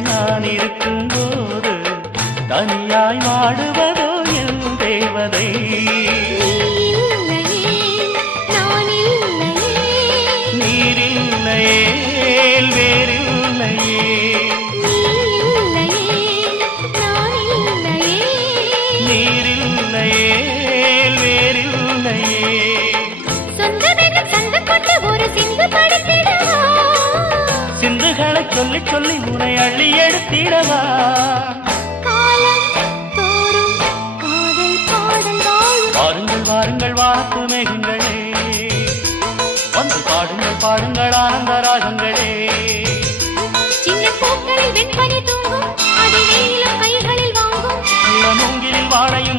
நான் இருக்கும் போது தனியாய் வாடுவதோ என் தேவதை. நீரில்லையே. சொல்லி சொல்லி உனை அள்ளி எடுத்திடவா? வாருங்கள் வாருங்கள் வாத்து மேகங்களே. வந்து பாடுங்கள் பாடுங்கள் ஆனந்த ராகங்களே. வாழையும்